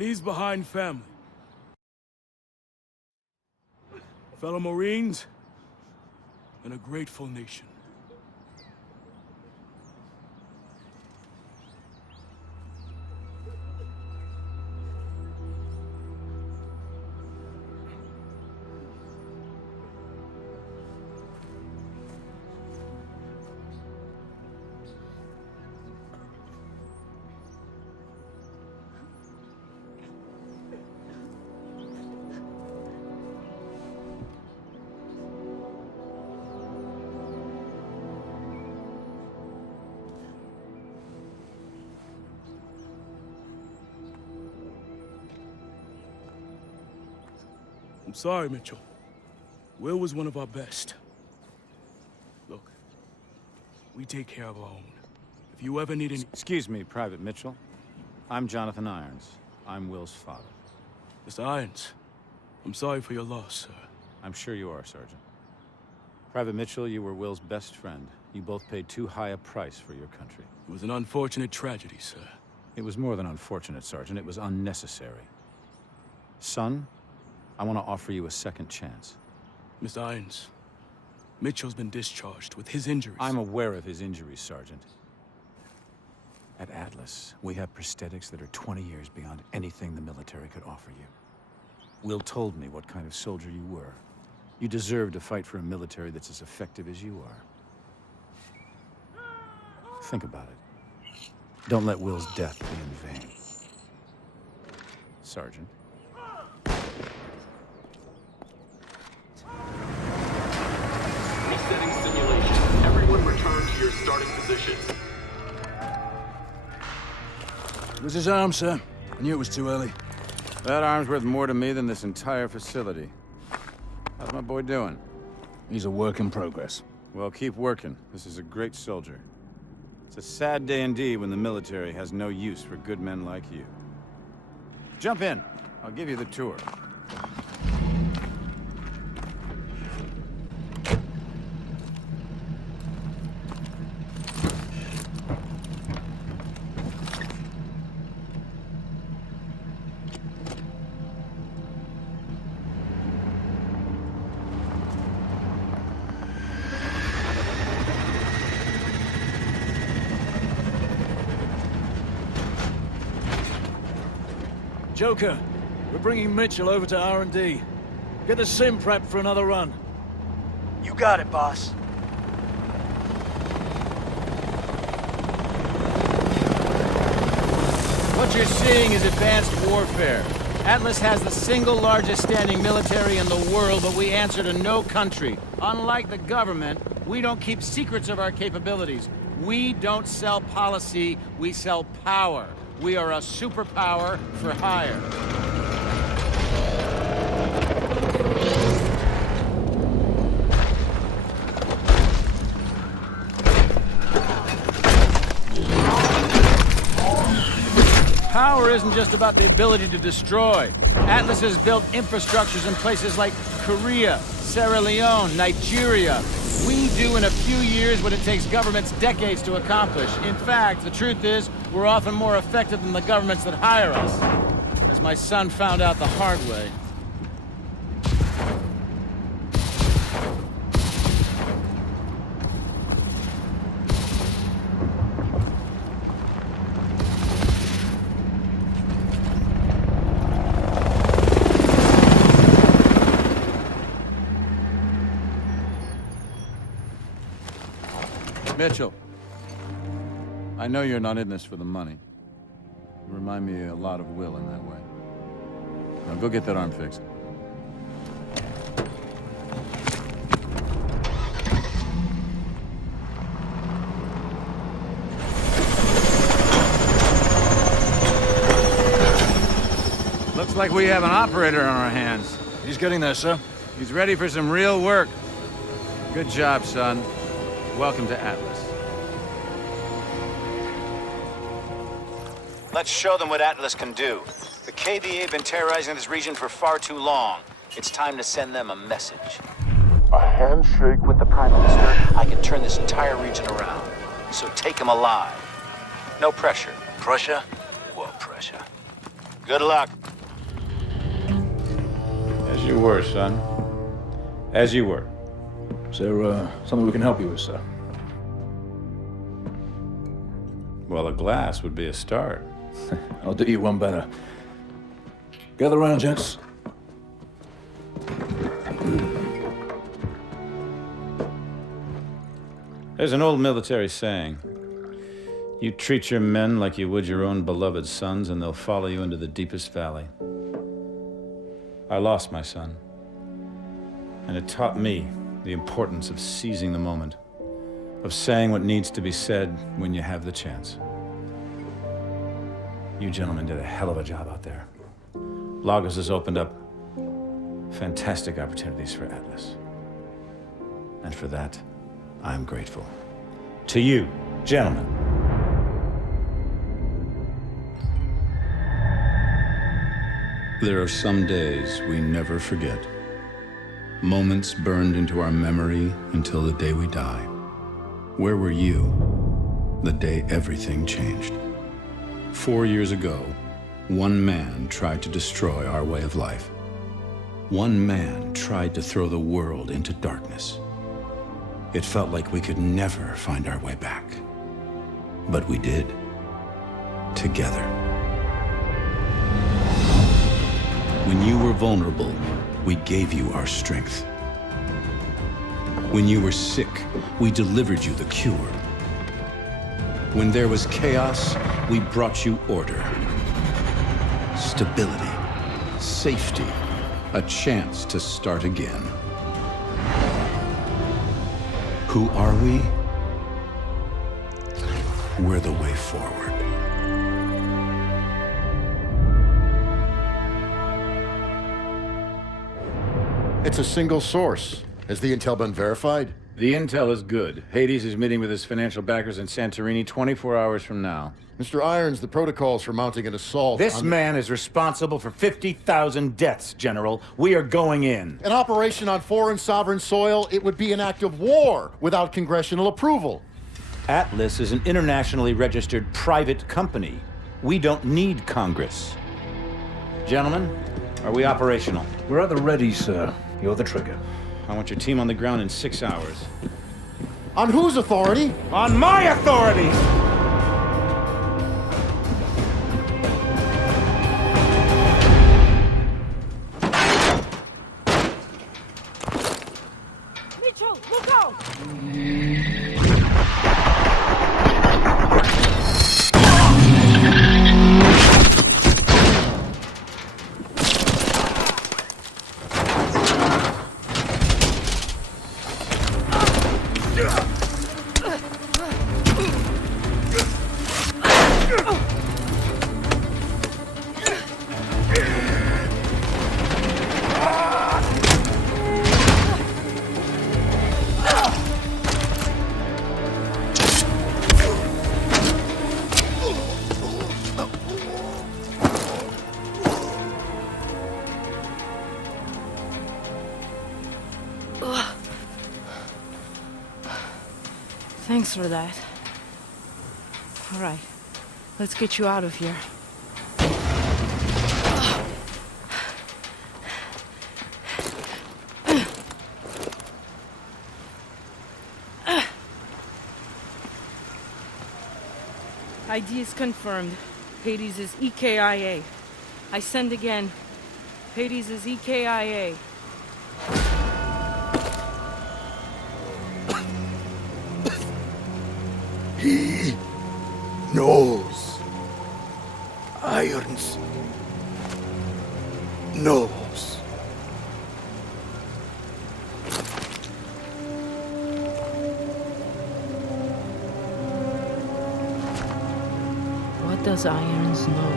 leaves behind family. Fellow Marines, and a grateful nation. I'm sorry, Mitchell. Will was one of our best. Look, we take care of our own. If you ever need any— Excuse me, Private Mitchell. I'm Jonathan Irons. I'm Will's father. Mr. Irons, I'm sorry for your loss, sir. I'm sure you are, Sergeant. Private Mitchell, you were Will's best friend. You both paid too high a price for your country. It was an unfortunate tragedy, sir. It was more than unfortunate, Sergeant. It was unnecessary. Son, I want to offer you a second chance. Mr. Irons, Mitchell's been discharged with his injuries. I'm aware of his injuries, Sergeant. At Atlas, we have prosthetics that are 20 years beyond anything the military could offer you. Will told me what kind of soldier you were. You deserve to fight for a military that's as effective as you are. Think about it. Don't let Will's death be in vain. Sergeant. Resetting simulation. Everyone return to your starting positions. It was his arm, sir. I knew it was too early. That arm's worth more to me than this entire facility. How's my boy doing? He's a work in progress. Well, keep working. This is a great soldier. It's a sad day indeed when the military has no use for good men like you. Jump in. I'll give you the tour. Joker, we're bringing Mitchell over to R&D. Get the sim prepped for another run. You got it, boss. What you're seeing is advanced warfare. Atlas has the single largest standing military in the world, but we answer to no country. Unlike the government, we don't keep secrets of our capabilities. We don't sell policy, we sell power. We are a superpower for hire. Power isn't just about the ability to destroy. Atlas has built infrastructures in places like Korea, Sierra Leone, Nigeria. We do in a few years what it takes governments decades to accomplish. In fact, the truth is, we're often more effective than the governments that hire us. As my son found out the hard way. Mitchell, I know you're not in this for the money. You remind me a lot of Will in that way. Now go get that arm fixed. Looks like we have an operator on our hands. He's getting there, sir. He's ready for some real work. Good job, son. Welcome to Atlas. Let's show them what Atlas can do. The KBA have been terrorizing this region for far too long. It's time to send them a message. A handshake With the Prime Minister, I can turn this entire region around. So take him alive. No pressure. pressure? What pressure? Good luck. As you were, son. As you were. Is there something we can help you with, sir? Well, a glass would be a start. I'll do you one better. Gather around, gents. There's an old military saying. You treat your men like you would your own beloved sons, and they'll follow you into the deepest valley. I lost my son. And it taught me the importance of seizing the moment, of saying what needs to be said when you have the chance. You gentlemen did a hell of a job out there. Lagos has opened up fantastic opportunities for Atlas. And for that, I'm grateful. To you, gentlemen. There are some days we never forget. Moments burned into our memory until the day we die. Where were you the day everything changed? 4 years ago, one man tried to destroy our way of life. One man tried to throw the world into darkness. It felt like we could never find our way back. But we did. Together. When you were vulnerable, we gave you our strength. When you were sick, we delivered you the cure. When there was chaos, we brought you order. Stability, safety, a chance to start again. Who are we? We're the way forward. It's a single source. Has the intel been verified? The intel is good. Hades is meeting with his financial backers in Santorini 24 hours from now. Mr. Irons, the protocols for mounting an assault This man is responsible for 50,000 deaths, General. We are going in. An operation on foreign sovereign soil, it would be an act of war without congressional approval. Atlas is an internationally registered private company. We don't need Congress. Gentlemen, are we operational? We're at the ready, sir. You're the trigger. I want your team on the ground in 6 hours. On whose authority? On my authority! Mitchell, look out! Thanks for that. All right, let's get you out of here. ID is confirmed. Hades is EKIA. I send again. Hades is EKIA. He knows. Irons knows. What does Irons know?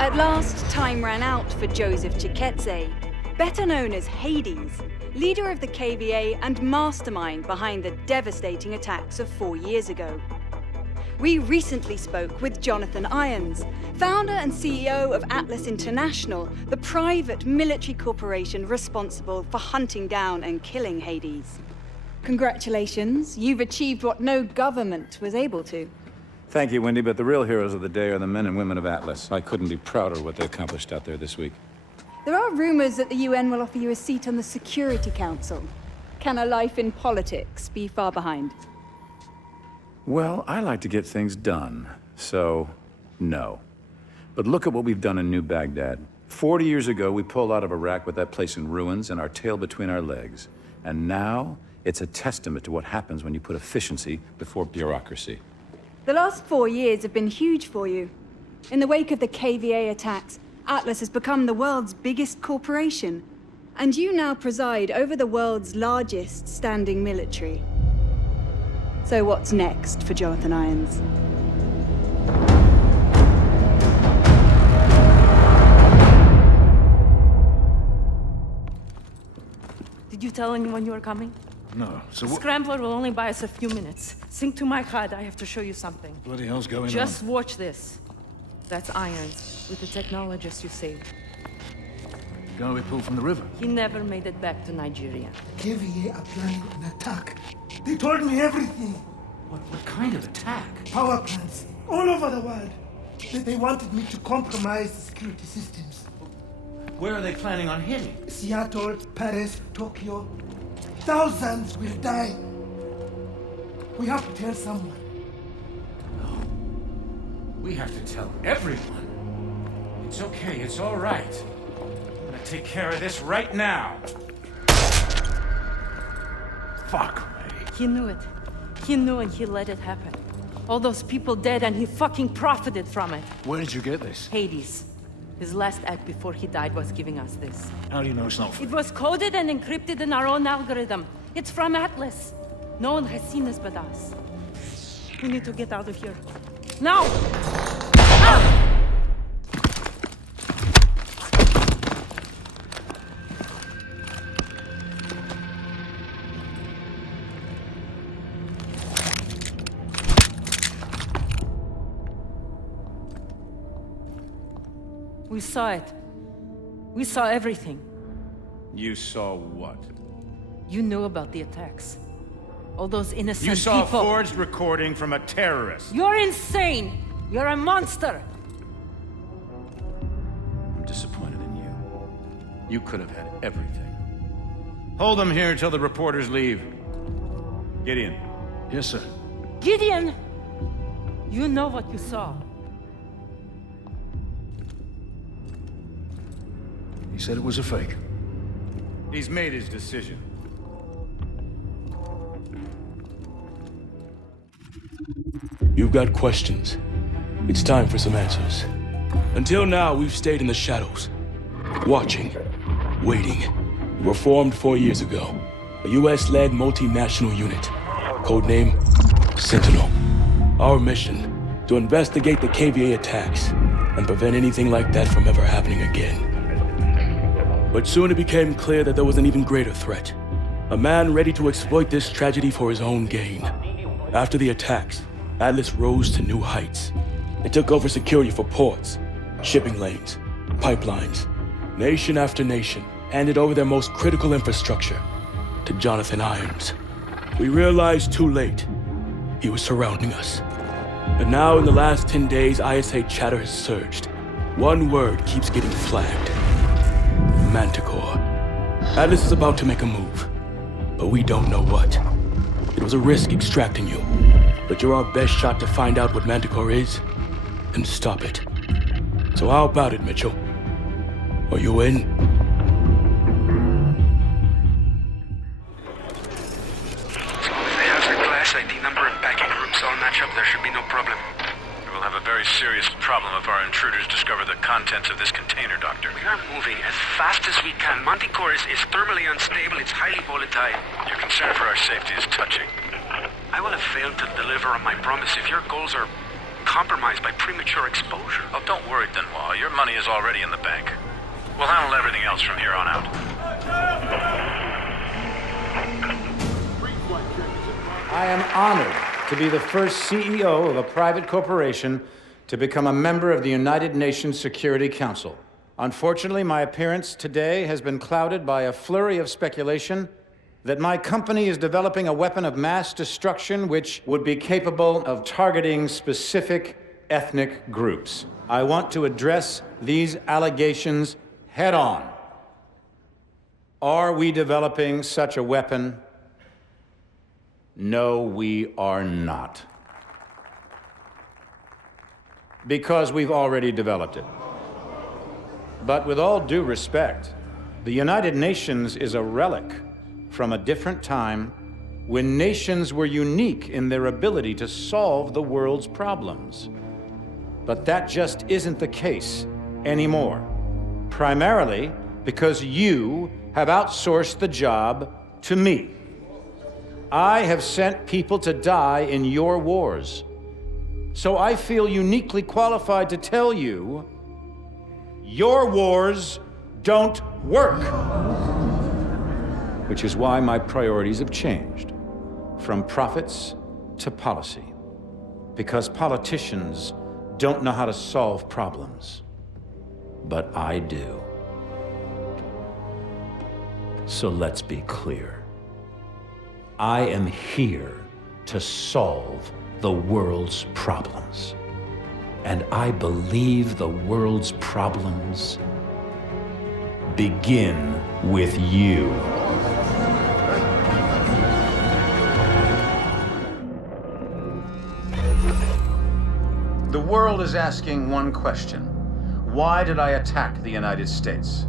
At last, time ran out for Joseph Chiketse, better known as Hades, leader of the KVA and mastermind behind the devastating attacks of 4 years ago. We recently spoke with Jonathan Irons, founder and CEO of Atlas International, the private military corporation responsible for hunting down and killing Hades. Congratulations, you've achieved what no government was able to. Thank you, Wendy, but the real heroes of the day are the men and women of Atlas. I couldn't be prouder of what they accomplished out there this week. There are rumors that the UN will offer you a seat on the Security Council. Can a life in politics be far behind? Well, I like to get things done, so no. But look at what we've done in New Baghdad. 40 years ago, we pulled out of Iraq with that place in ruins and our tail between our legs. And now, it's a testament to what happens when you put efficiency before bureaucracy. The last 4 years have been huge for you. In the wake of the KVA attacks, Atlas has become the world's biggest corporation. And you now preside over the world's largest standing military. So what's next for Jonathan Irons? Did you tell anyone you were coming? No, so what? Scrambler will only buy us a few minutes. Sync to my COD, I have to show you something. Bloody hell's going on? Just watch this. That's Irons, with the technologist you saved. The guy we pulled from the river. He never made it back to Nigeria. KVA are planning an attack. They told me everything. What kind of attack? Power plants, all over the world. They wanted me to compromise the security systems. Where are they planning on hitting? Seattle, Paris, Tokyo. Thousands will die. We have to tell someone. We have to tell everyone. It's okay, it's all right. I'm gonna take care of this right now. Fuck me. He knew it. He knew and he let it happen. All those people dead and he fucking profited from it. Where did you get this? Hades. His last act before he died was giving us this. How do you know it's not? It was coded and encrypted in our own algorithm. It's from Atlas. No one has seen this but us. We need to get out of here. Now! Ah! We saw it. We saw everything. You saw what? You knew about the attacks. All those innocent You saw people. a forged recording from a terrorist. You're insane! You're a monster! I'm disappointed in you. You could have had everything. Hold them here until the reporters leave. Gideon. Yes, sir. Gideon! You know what you saw. He said it was a fake. He's made his decision. You've got questions. It's time for some answers. Until now, we've stayed in the shadows. Watching. Waiting. We were formed 4 years ago. A US-led multinational unit. Codename Sentinel. Our mission, to investigate the KVA attacks and prevent anything like that from ever happening again. But soon it became clear that there was an even greater threat. A man ready to exploit this tragedy for his own gain. After the attacks, Atlas rose to new heights. They took over security for ports, shipping lanes, pipelines. Nation after nation handed over their most critical infrastructure to Jonathan Irons. We realized too late he was surrounding us. And now in the last 10 days, ISA chatter has surged. One word keeps getting flagged. Manticore. Atlas is about to make a move, but we don't know what. It was a risk extracting you, but you're our best shot to find out what Manticore is and stop it. So how about it, Mitchell? Are you in? So if the hazard class, ID number, and packing groups all match up, there should be no problem. We'll have a very serious problem if our intruders discover the contents of this container, Doctor. We are moving as fast as we can. Manticore is thermally unstable. It's highly volatile. Your concern for our safety is touching. I will have failed to deliver on my promise if your goals are compromised by premature exposure. Oh, don't worry, Denwa. Your money is already in the bank. We'll handle everything else from here on out. I am honored to be the first CEO of a private corporation to become a member of the United Nations Security Council. Unfortunately, my appearance today has been clouded by a flurry of speculation that my company is developing a weapon of mass destruction which would be capable of targeting specific ethnic groups. I want to address these allegations head on. Are we developing such a weapon? No, we are not. Because we've already developed it. But with all due respect, the United Nations is a relic from a different time when nations were unique in their ability to solve the world's problems. But that just isn't the case anymore. Primarily because you have outsourced the job to me. I have sent people to die in your wars. So I feel uniquely qualified to tell you, your wars don't work. Which is why my priorities have changed from profits to policy. Because politicians don't know how to solve problems, but I do. So let's be clear. I am here to solve the world's problems. And I believe the world's problems begin with you. The world is asking one question. Why did I attack the United States?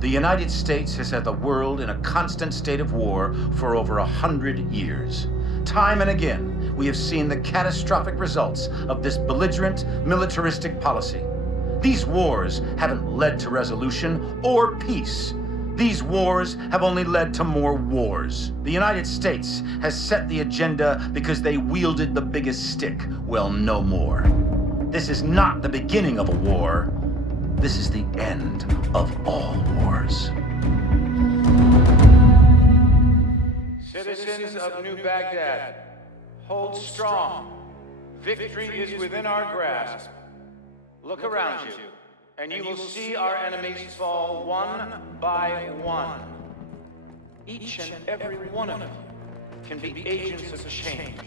The United States has had the world in a constant state of war for over 100 years. Time and again, we have seen the catastrophic results of this belligerent, militaristic policy. These wars haven't led to resolution or peace. These wars have only led to more wars. The United States has set the agenda because they wielded the biggest stick. Well, no more. This is not the beginning of a war. This is the end of all wars. Citizens of New Baghdad, hold strong. Victory is within our grasp. Look around you, and you will see our enemies fall one by one. Each and every one of you can be agents of change.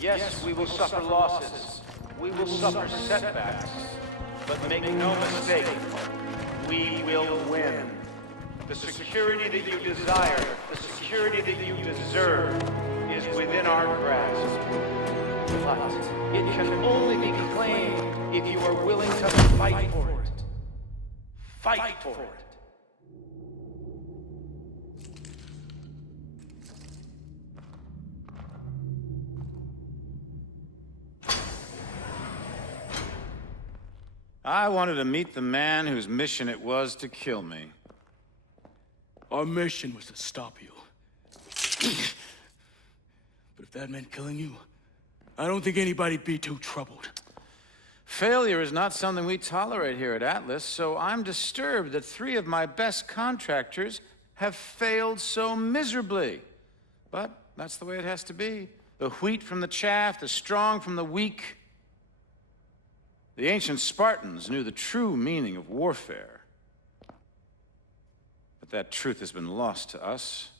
Yes, we will suffer losses. We will suffer setbacks. But make no mistake, we will win. The security that you desire, the security that you deserve, is within our grasp. But it can only be claimed if you are willing to fight for it. Fight for it. I wanted to meet the man whose mission it was to kill me. Our mission was to stop you. But if that meant killing you, I don't think anybody'd be too troubled. Failure is not something we tolerate here at Atlas, so I'm disturbed that 3 of my best contractors have failed so miserably. But that's the way it has to be. The wheat from the chaff, the strong from the weak. The ancient Spartans knew the true meaning of warfare. But that truth has been lost to us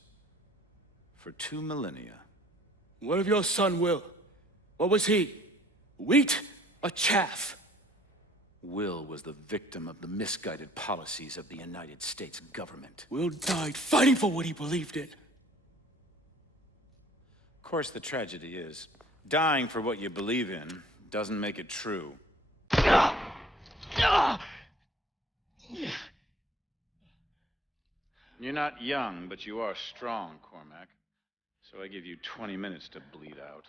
for 2 millennia. What of your son, Will? What was he? Wheat or chaff? Will was the victim of the misguided policies of the United States government. Will died fighting for what he believed in. Of course, the tragedy is, dying for what you believe in doesn't make it true. You're not young, but you are strong, Cormac. So I give you 20 minutes to bleed out.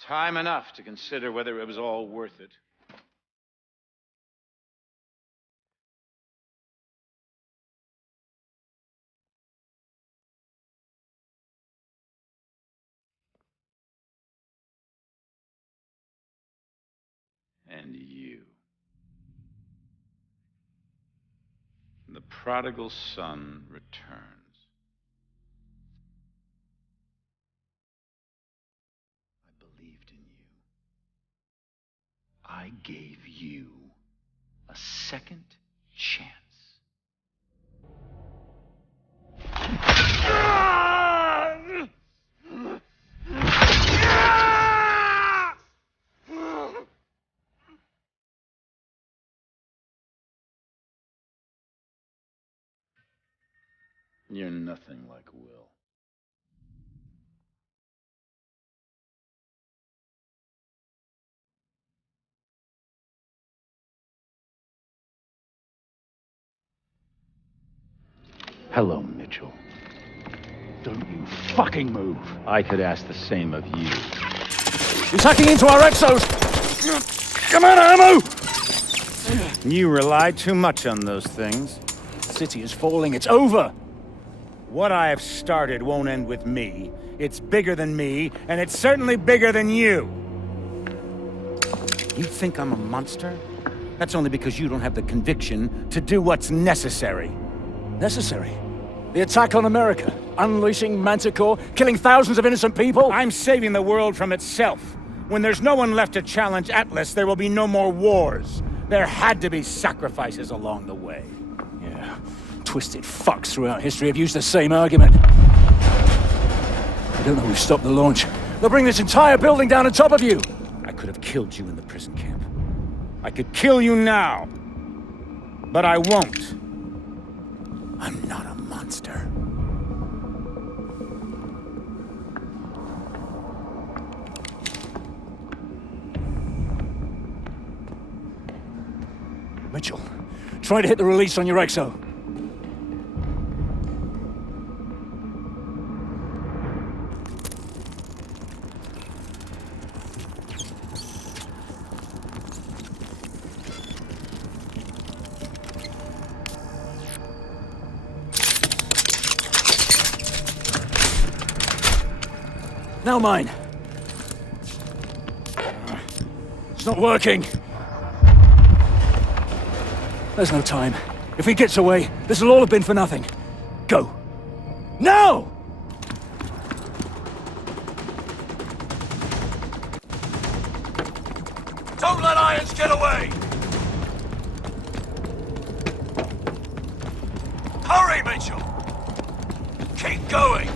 Time enough to consider whether it was all worth it. And you. The prodigal son returns. I believed in you. I gave you a second chance. You're nothing like Will. Hello, Mitchell. Don't you fucking move. I could ask the same of you. He's hacking into our exos! Come on, ammo! You rely too much on those things. The city is falling. It's over. What I have started won't end with me. It's bigger than me, and it's certainly bigger than you. You think I'm a monster? That's only because you don't have the conviction to do what's necessary. Necessary? The attack on America, unleashing Manticore, killing thousands of innocent people? I'm saving the world from itself. When there's no one left to challenge Atlas, there will be no more wars. There had to be sacrifices along the way. Yeah, twisted fucks throughout history have used the same argument. I don't know who stopped the launch. They'll bring this entire building down on top of you. I could have killed you in the prison camp. I could kill you now. But I won't. I'm not a monster. Mitchell, try to hit the release on your exo. Now mine. It's not working. There's no time. If he gets away, this will all have been for nothing. Go. Now! Don't let Irons get away! Hurry, Mitchell! Keep going!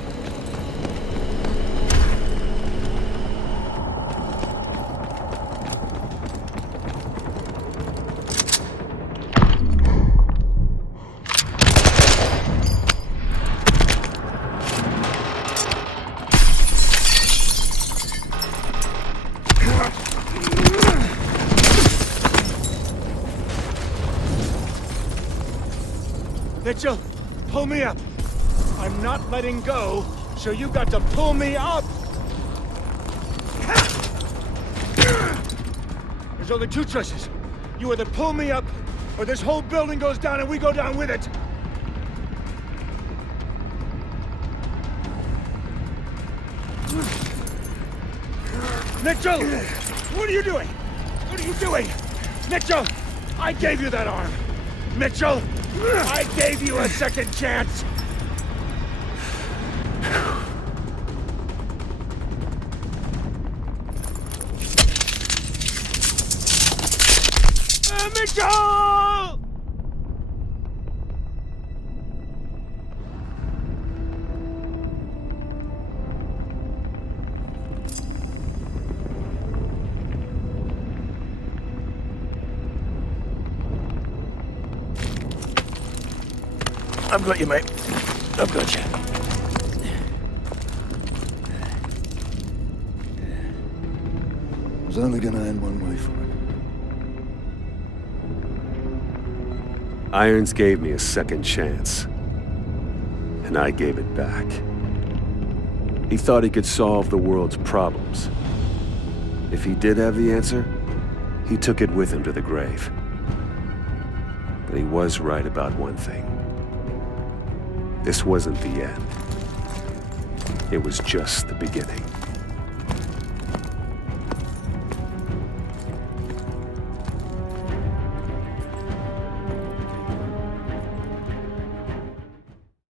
Mitchell, pull me up. I'm not letting go, so you got to pull me up. There's only two choices. You either pull me up, or this whole building goes down and we go down with it. Mitchell! What are you doing? What are you doing? Mitchell! I gave you that arm! Mitchell! I gave you a second chance! Mitchell! I've got you, mate. I've got you. It was only gonna end one way for it. Irons gave me a second chance, and I gave it back. He thought he could solve the world's problems. If he did have the answer, he took it with him to the grave. But he was right about one thing. This wasn't the end. It was just the beginning.